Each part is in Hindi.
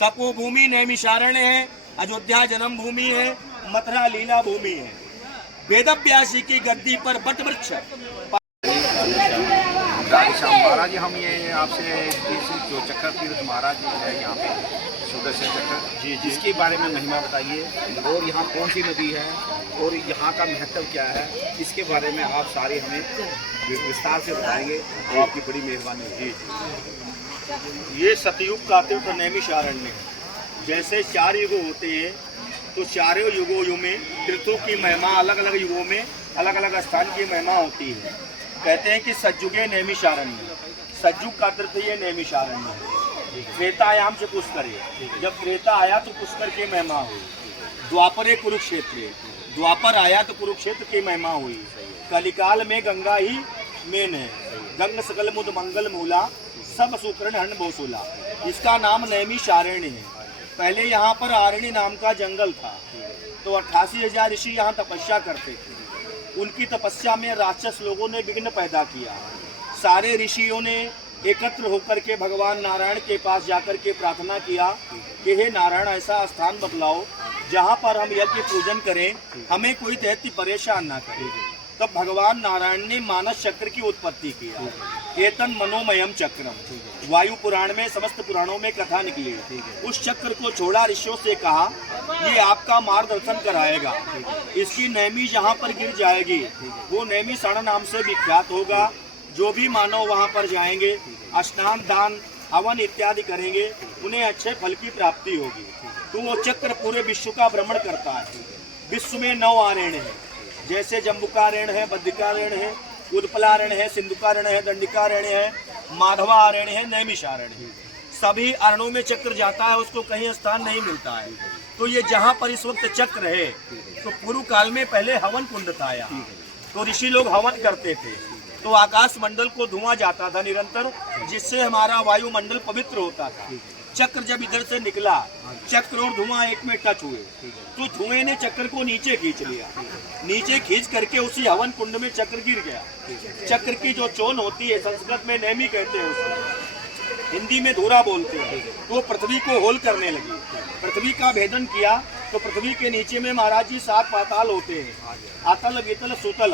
तपोभूमि नैमिषारण्य है, अयोध्या जन्म भूमि है, मथुरा लीला भूमि है। वेदव्यासी की गद्दी पर बट वृक्ष। महाराज जी, हम ये आपसे जो चक्र तीर्थ महाराज जी है यहाँ पे सुदर्शन चक्र जी, इसके बारे में महिमा बताइए, और यहाँ कौन सी नदी है और यहाँ का महत्व क्या है, इसके बारे में आप सारे हमें विस्तार से बताएंगे तो आपकी बड़ी मेहरबानी होगी। ये सतयुग का तीर्थ नैमिषारण्य है। जैसे 4 युग होते हैं तो चारों युगों में तीर्थों की महिमा अलग अलग युगों में अलग अलग स्थान की महिमा होती है। कहते हैं कि सतयुगे नैमिषारण्य, सतयुग का तीर्थ ये नैमिषारण्य है। त्रेतायाम से पुष्कर है, जब त्रेता आया तो पुष्कर की महिमा हुई। द्वापरे कुरुक्षेत्र, द्वापर आया तो कुरुक्षेत्र की महिमा हुई। कलिकाल में गंगा ही मेन है, गंग सकल मुद मंगल मूला, सब सुकर्ण हन बोसूला। इसका नाम नैमिषारण्य है। पहले यहाँ पर आरण्य नाम का जंगल था, तो 88,000 ऋषि यहाँ तपस्या करते थे। उनकी तपस्या में राक्षस लोगों ने विघ्न पैदा किया। सारे ऋषियों ने एकत्र होकर के भगवान नारायण के पास जाकर के प्रार्थना किया कि हे नारायण, ऐसा स्थान बतलाओ जहाँ पर हम यज्ञ पूजन करें, हमें कोई दैत्य परेशान ना करे। तब भगवान नारायण ने मानस चक्र की उत्पत्ति किया। एतन मनोमयम चक्रम, वायु पुराण में, समस्त पुराणों में कथा निकली। उस चक्र को छोड़ा, ऋषियों से कहा ये आपका मार्गदर्शन कराएगा। इसकी नैमी जहाँ पर गिर जाएगी वो नैमिषारण्य नाम से विख्यात होगा। जो भी मानव वहाँ पर जाएंगे, स्नान दान हवन इत्यादि करेंगे, उन्हें अच्छे फल की प्राप्ति होगी। तो वो चक्र पूरे विश्व का भ्रमण करता है। विश्व में 9 आरण्य है, जैसे जम्बुकारण्य है, बद्रिकारण्य है, उत्पलारण्य है, सिंधुकारण्य है, दंडिकारण्य है, माधवारण्य है, नैमिषारण्य है। सभी अरण्यों में चक्र जाता है, उसको कहीं स्थान नहीं मिलता है। तो ये जहाँ पर इस वक्त चक्र है, तो पूर्व काल में पहले हवन कुंड था यहाँ, तो ऋषि लोग हवन करते थे। तो आकाश मंडल को धुआं जाता था निरंतर, जिससे हमारा वायुमंडल पवित्र होता था। चक्र जब इधर से निकला, चक्र और धुआं एक में टच हुए, तो धुएं ने चक्र को नीचे खींच लिया। नीचे खींच करके उसी हवन कुंड में चक्र गिर गया। चक्र की जो चोन होती है, संस्कृत में नैमी कहते हैं उसको, हिंदी में धूरा बोलते हैं, तो पृथ्वी को होल करने लगी। पृथ्वी का भेदन किया तो पृथ्वी के नीचे में महाराज जी 7 पाताल होते हैं, आतल वितल सुतल,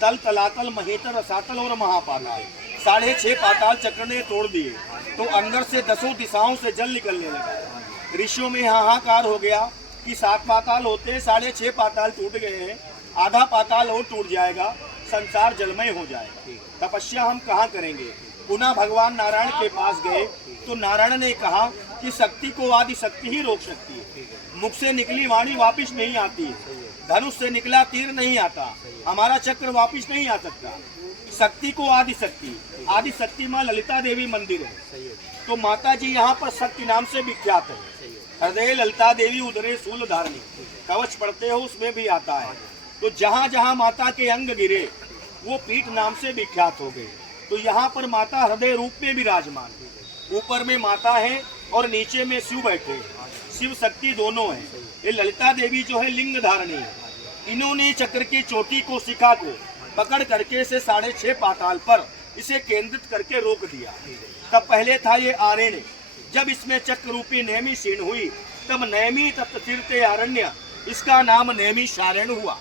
तल तलातल महीतल रसातल और महापाताल। 6.5 पाताल चक्र ने तोड़ दिए, तो अंदर से 10 दिशाओं से जल निकलने लगा। ऋषियों में हाहाकार हो गया कि 7 पाताल होते हैं, 6.5 पाताल टूट गए हैं, आधा पाताल और टूट जाएगा, संसार जलमय हो जाएगा। तपस्या हम कहाँ करेंगे? पुनः भगवान नारायण के पास गए तो नारायण ने कहा कि शक्ति को आदि शक्ति ही रोक सकती है। मुख से निकली वाणी वापिस नहीं आती है, धनुष से निकला तीर नहीं आता, हमारा चक्र वापिस नहीं आ सकता। शक्ति को आदि शक्ति माँ ललिता देवी मंदिर है, तो माता जी यहाँ पर शक्ति नाम से विख्यात है। हृदय ललिता देवी उदरे शूल धारणी, कवच पढ़ते हो उसमें भी आता है। तो जहाँ जहाँ माता के अंग गिरे वो पीठ नाम से विख्यात हो गए। तो यहाँ पर माता हृदय रूप में विराजमान, ऊपर में माता है और नीचे में शिव बैठे, शिव शक्ति दोनों है। ये ललिता देवी जो है लिंग धारणी है। इन्होंने चक्र की चोटी को, शिखा को पकड़ करके से 6.5 पाताल पर इसे केंद्रित करके रोक दिया। तब पहले था ये आरण्य, जब इसमें चक्र रूपी नैमी क्षीण हुई तब नैमी तत्व तीर्थ आरण्य, इसका नाम नैमिषारण्य हुआ।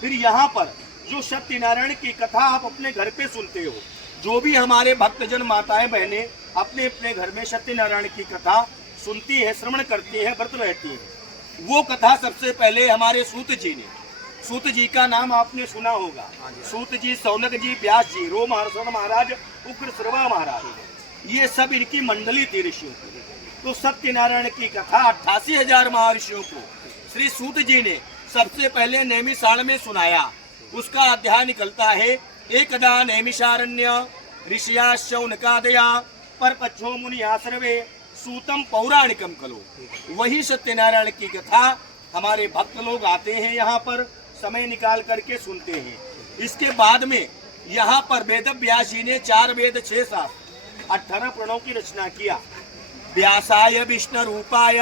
फिर यहाँ पर जो सत्यनारायण की कथा आप अपने घर पे सुनते हो, जो भी हमारे भक्तजन माताएं बहनें अपने अपने घर में सत्यनारायण की कथा सुनती है, श्रवण करती है, व्रत रहती है, वो कथा सबसे पहले हमारे सूत जी ने, सूत जी का नाम आपने सुना होगा। सूत जी, सौनक जी, व्यास जी, रोमहर्षण महाराज, उग्र श्रवा महाराज, ये सब इनकी मंडली थी ऋषियों की। तो सत्यनारायण की कथा 88,000 महर्षियों को श्री सूत जी ने सबसे पहले नैमिषारण्य में सुनाया। उसका अध्याय निकलता है, एकदा नैमिषारण्य ऋषियाशौनकादया पर पच्छो मुनिया सर्वे सूतम पौराणिकम कलो। वही सत्यनारायण की कथा हमारे भक्त लोग आते हैं, यहाँ पर समय निकाल करके सुनते हैं। इसके बाद में यहाँ पर वेद व्यास जी ने 4 वेद 6 शास्त्र 18 प्रणव की रचना किया। व्यासाय विष्णु रूपाय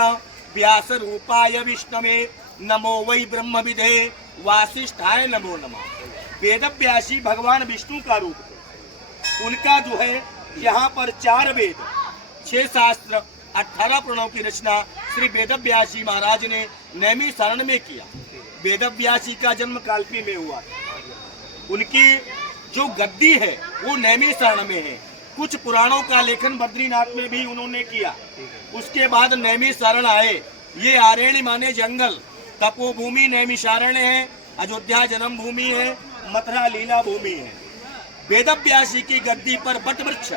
व्यास रूपाय विष्णवे नमो वै ब्रह्म विदे वासिष्ठाय नमो नमः। वेद व्यासी भगवान विष्णु का रूप है। उनका जो है यहाँ पर 4 वेद 6 शास्त्र 18 प्रणव की रचना श्री वेदव्यास जी महाराज ने नैमिषारण्य में किया। वेदव्यास जी का जन्म कालपी में हुआ। उनकी जो गद्दी है वो नैमिषारण्य में है। कुछ पुराणों का लेखन बद्रीनाथ में भी उन्होंने किया। उसके बाद नैमिषारण्य आए। ये आरण्य माने जंगल, तपोभूमि नैमिषारण्य है, अयोध्या जन्म भूमि है, मथुरा लीला भूमि है। वेदव्यास जी की गद्दी पर बट वृक्ष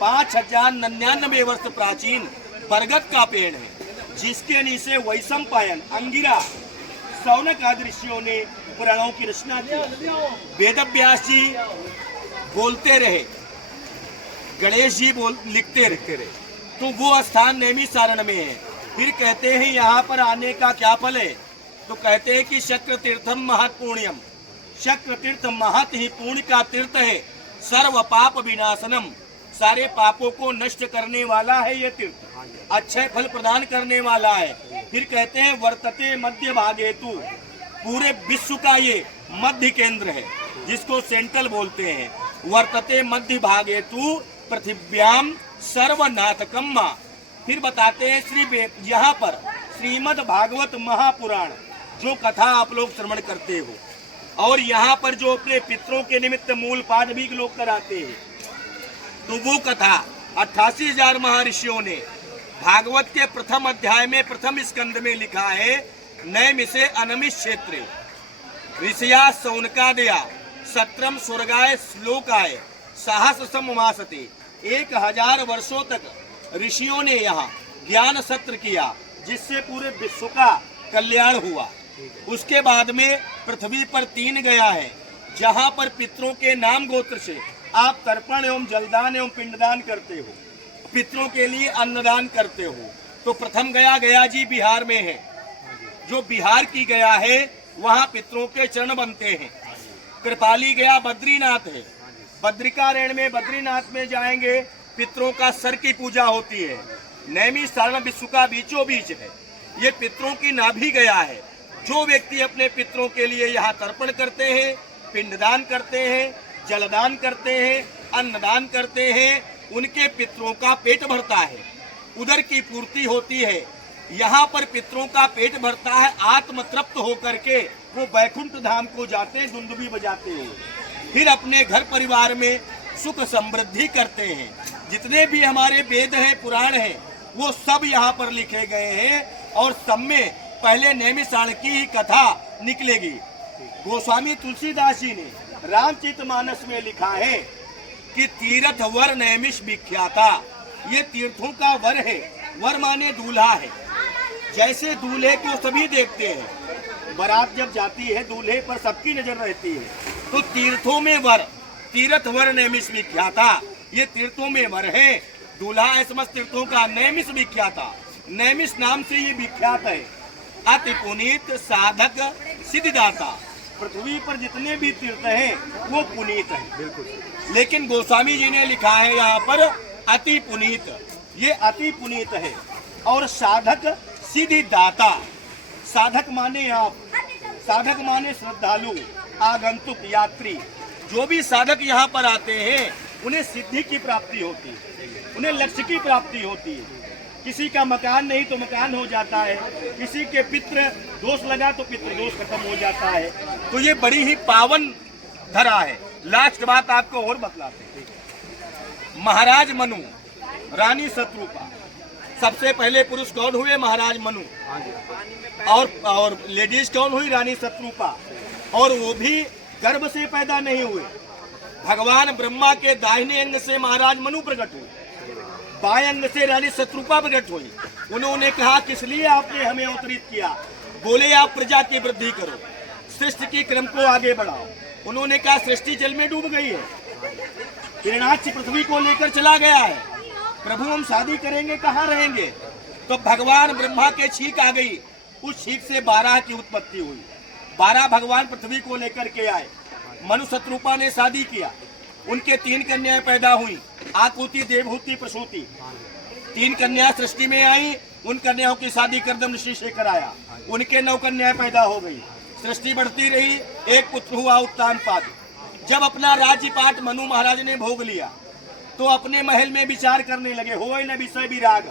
5099 वर्ष प्राचीन बरगद का पेड़ है, जिसके नीचे वैशंपायन, अंगिरा, शौनक आदि ऋषियों ने पुराणों की रचना की। वेदव्यास जी बोलते रहे, गणेश जी लिखते रहे, तो वो स्थान नैमिषारण्य में है। फिर कहते हैं यहाँ पर आने का क्या फल है, तो कहते हैं कि शक्र तीर्थम महत् पुण्यम, शक्र तीर्थ महत ही पुण्य का तीर्थ है, सर्व पाप विनाशनम, सारे पापों को नष्ट करने वाला है ये तीर्थ, अच्छे फल प्रदान करने वाला है। फिर कहते हैं वर्तते मध्य भागे तू, पूरे विश्व का ये मध्य केंद्र है, जिसको सेंट्रल बोलते हैं। वर्तते मध्य भागे तू पृथिव्याम सर्वनाथकम। फिर बताते हैं यहाँ पर श्रीमद् भागवत महापुराण जो कथा आप लोग श्रवण करते हो, और यहाँ पर जो अपने पितरों के निमित्त मूल पाठ भी लोग कराते हैं, तो वो कथा 88,000 महर्षियों ने भागवत के प्रथम अध्याय में प्रथम स्कंद में लिखा है। नैमिषे अनमिष क्षेत्रे ऋषया सौनकादया सत्रम स्वर्गाय श्लोकाय सहस्रम उमासते। 1000 वर्षों तक ऋषियों ने यहाँ ज्ञान सत्र किया, जिससे पूरे विश्व का कल्याण हुआ। उसके बाद में पृथ्वी पर 3 गया है, जहाँ पर पितरों के नाम गोत्र से आप तर्पण एवं जलदान एवं पिंडदान करते हो, पितरों के लिए अन्नदान करते हो। तो प्रथम गया जी बिहार में है। जो बिहार की गया है वहाँ पितरों के चरण बनते हैं। कृपाली गया बद्रीनाथ है। बद्रिकारण्य में बद्रीनाथ में जाएंगे, पितरों का सर की पूजा होती है। नैमिषारण्य विश्व का बीचों बीच है। ये पितरों की नाभि गया है। जो व्यक्ति अपने पितरों के लिए यहाँ तर्पण करते हैं, पिंडदान करते हैं, जलदान करते हैं, अन्नदान करते हैं, उनके पितरों का पेट भरता है, उदर की पूर्ति होती है। यहाँ पर पितरों का पेट भरता है, आत्म तृप्त होकर के वो बैकुंठ धाम को जाते हैं, दुंदुभी बजाते हैं, फिर अपने घर परिवार में सुख समृद्धि करते हैं। जितने भी हमारे वेद हैं, पुराण हैं, वो सब यहाँ पर लिखे गए हैं, और सब में पहले नैमिषारण्य की ही कथा निकलेगी। गोस्वामी तुलसीदास जी ने रामचरितमानस में लिखा है कि तीर्थ वर नैमिष विख्याता। ये तीर्थों का वर है। वर माने दूल्हा है। जैसे दूल्हे को सभी देखते हैं, बारात जब जाती है दूल्हे पर सबकी नजर रहती है, तो तीर्थों में वर, तीर्थ वर नैमिष विख्याता। ये तीर्थों में वर है, दूल्हा है समस्त तीर्थों का। नैमिष विख्याता, नैमिष नाम से ये विख्यात है। अति पुनीत साधक सिद्धिदाता। पृथ्वी पर जितने भी तीर्थ हैं वो पुनीत हैं, बिल्कुल। लेकिन गोस्वामी जी ने लिखा है यहाँ पर अति पुनीत। ये अति पुनीत है। और साधक सिद्धिदाता। साधक माने आप, साधक माने श्रद्धालु, आगंतुक, यात्री। जो भी साधक यहाँ पर आते हैं उन्हें सिद्धि की प्राप्ति होती है, उन्हें लक्ष्य की प्राप्ति होती है। किसी का मकान नहीं तो मकान हो जाता है, किसी के पितृ दोष लगा तो पितृ दोष खत्म हो जाता है। तो ये बड़ी ही पावन धरा है। लास्ट बात आपको और बतलाते हैं। महाराज मनु, रानी शत्रुपा। सबसे पहले पुरुष कौन हुए? महाराज मनु। और लेडीज कौन हुई? रानी शत्रुपा। और वो भी गर्भ से पैदा नहीं हुए। भगवान ब्रह्मा के दाहिने अंग से महाराज मनु प्रकट हुए, बाएं अंग से रानी शत्रुपा प्रकट हुई। उन्होंने कहा किस लिए आपने हमें अवतरित किया? बोले आप प्रजा की वृद्धि करो, सृष्टि की क्रम को आगे बढ़ाओ। उन्होंने कहा सृष्टि जल में डूब गई है, हिरण्याक्ष पृथ्वी को लेकर चला गया है, प्रभु हम शादी करेंगे कहाँ रहेंगे? तो भगवान ब्रह्मा के छींक आ गई। उस छींक से 12 की उत्पत्ति हुई। 12 भगवान पृथ्वी को लेकर के आए। मनु शत्रुपा ने शादी किया, उनके 3 कन्याएं पैदा हुई, आकुति, देवहूति, प्रसूति। 3 कन्या सृष्टि में आई। उन कन्याओं की शादी करदम ऋषि से कराया, उनके 9 कन्याएं पैदा हो गई। सृष्टि बढ़ती रही, एक पुत्र हुआ उत्तानपाद। जब अपना राज्यपाट मनु महाराज ने भोग लिया तो अपने महल में विचार करने लगे, होय न विषय विराग,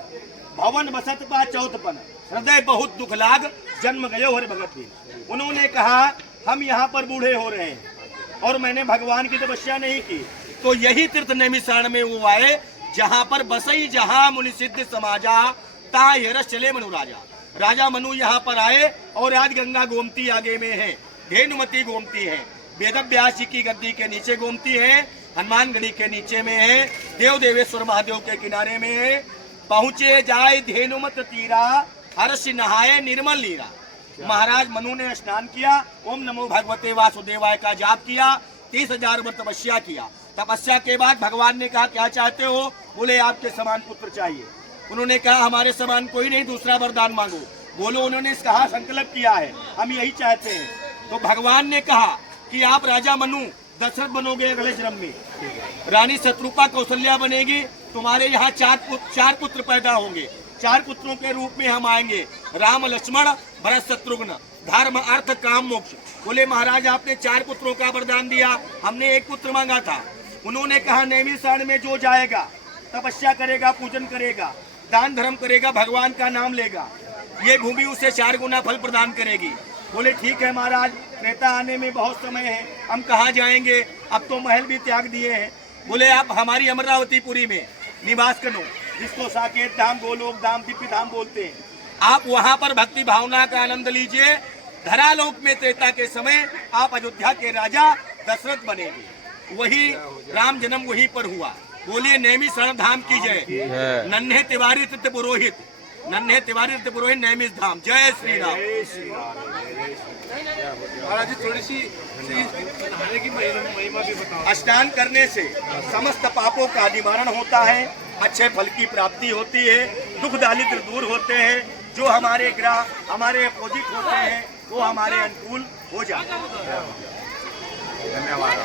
भवन बसत पा चौथपन, हृदय बहुत दुख लाग, जन्म गयो हरि भगत दीन। उन्होंने कहा हम यहाँ पर बूढ़े हो रहे हैं और मैंने भगवान की तपस्या नहीं की, तो यही तीर्थ नैमिषारण्य में वो आए जहाँ पर बसई जहाँ मुनि सिद्ध समाजा, ता यरस चले मनु राजा। राजा मनु यहाँ पर आए और आज गंगा गोमती आगे में है, धेनुमती गोमती है, वेद व्यास जी की गद्दी के नीचे गोमती है, हनुमान गढ़ी के नीचे में है, देव देवेश्वर महादेव के किनारे में है। पहुँचे जाए धेनुमत तीरा, हर्ष नहाए निर्मल नीरा। महाराज मनु ने स्नान किया, ओम नमो भगवते वासुदेवाय का जाप किया, 30,000 वर्ष तपस्या किया। तपस्या के बाद भगवान ने कहा क्या चाहते हो? बोले आपके समान पुत्र चाहिए। उन्होंने कहा हमारे समान कोई नहीं, दूसरा वरदान मांगो। बोलो उन्होंने कहा संकल्प किया है, हम यही चाहते हैं। तो भगवान ने कहा कि आप राजा मनु दशरथ बनोगे अगले जन्म में, रानी शत्रुपा कौशल्या बनेगी, तुम्हारे यहाँ 4 पुत्र पैदा होंगे, 4 पुत्रों के रूप में हम आएंगे, राम लक्ष्मण भरत शत्रुघ्न, धर्म अर्थ काम मोक्ष। बोले महाराज आपने 4 पुत्रों का वरदान दिया, हमने 1 पुत्र मांगा था। उन्होंने कहा नैमिषारण्य में जो जाएगा, तपस्या करेगा, पूजन करेगा, दान धर्म करेगा, भगवान का नाम लेगा, ये भूमि उसे 4 गुना फल प्रदान करेगी। बोले ठीक है महाराज, त्रेता आने में बहुत समय है, हम कहाँ जाएंगे, अब तो महल भी त्याग दिए हैं। बोले आप हमारी अमरावतीपुरी में निवास करो, जिसको साकेत धाम, गोलोक धाम, दिव्य धाम बोलते हैं। आप वहाँ पर भक्ति भावना का आनंद लीजिए। धरालोक में त्रेता के समय आप अयोध्या के राजा दशरथ बनेंगे, वही राम जन्म वहीं पर हुआ। बोलिए नैमिषारण्य धाम की जय। नन्हे तिवारी तीर्थ पुरोहित, नन्हे तिवारी तीर्थ पुरोहित नैमिष धाम, जय श्री राम। महाराज थोड़ी सी नहाने की महिमा भी बताओ। स्नान करने से समस्त पापों का निवारण होता है, अच्छे फल की प्राप्ति होती है, दुख दारिद्र दूर होते हैं, जो हमारे ग्रह हमारे अपोजिट होते हैं वो हमारे अनुकूल हो जाते हैं। धन्यवाद।